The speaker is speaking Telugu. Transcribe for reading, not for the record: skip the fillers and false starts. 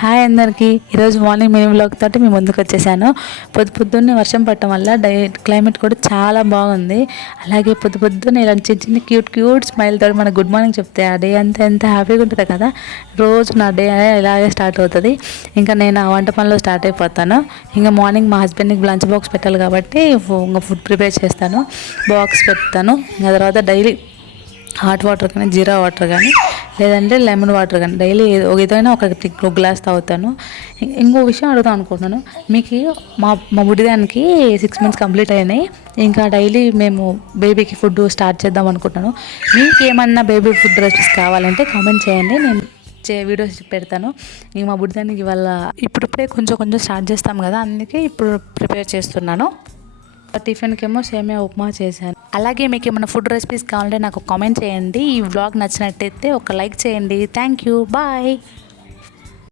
హాయ్ అందరికీ. ఈరోజు మార్నింగ్ మినీ వ్లాగ్ తోటి మేము ముందుకు వచ్చేసాను. పొద్దున్నే వర్షం పడటం వల్ల క్లైమేట్ కూడా చాలా బాగుంది. అలాగే పొద్దున్నే ఇలా చిన్న చిన్న క్యూట్ స్మైల్ తోటి మన గుడ్ మార్నింగ్ చెప్తే ఆ డే అంతా ఎంత హ్యాపీగా ఉంటుంది కదా. రోజు నా డే ఇలాగే స్టార్ట్ అవుతుంది. ఇంకా నేను ఆ వంట పనిలో స్టార్ట్ అయిపోతాను. ఇంకా మార్నింగ్ మా హస్బెండ్కి లంచ్ బాక్స్ పెట్టాలి కాబట్టి ఇంకా ఫుడ్ ప్రిపేర్ చేస్తాను, బాక్స్ పెడతాను. ఇంకా తర్వాత డైలీ హాట్ వాటర్ కానీ జీరా వాటర్ కానీ లేదంటే లెమన్ వాటర్ కానీ డైలీ ఏదైనా ఒక గ్లాస్ తాగుతాను. ఇంకో విషయం అడుగుతాను అనుకుంటున్నాను, మీకు మా బుడ్డిదానికి 6 months కంప్లీట్ అయినాయి. ఇంకా డైలీ మేము బేబీకి ఫుడ్ స్టార్ట్ చేద్దాం అనుకుంటున్నాను. మీకు ఏమన్నా బేబీ ఫుడ్ రెసిపీస్ కావాలంటే కామెంట్ చేయండి, నేను వీడియోస్ పెడతాను. ఇంక మా బుడ్డిదానికి ఇవాళ ఇప్పుడిప్పుడే కొంచెం స్టార్ట్ చేస్తాం కదా, అందుకే ఇప్పుడు ప్రిపేర్ చేస్తున్నాను. టిఫిన్కి ఏమో సేమియా ఉప్మా చేశాను. అలాగే మీకు ఏమైనా ఫుడ్ రెసిపీస్ కావాలంటే నాకు కామెంట్ చేయండి. ఈ వ్లాగ్ నచ్చినట్టయితే ఒక లైక్ చేయండి. Thank you, bye.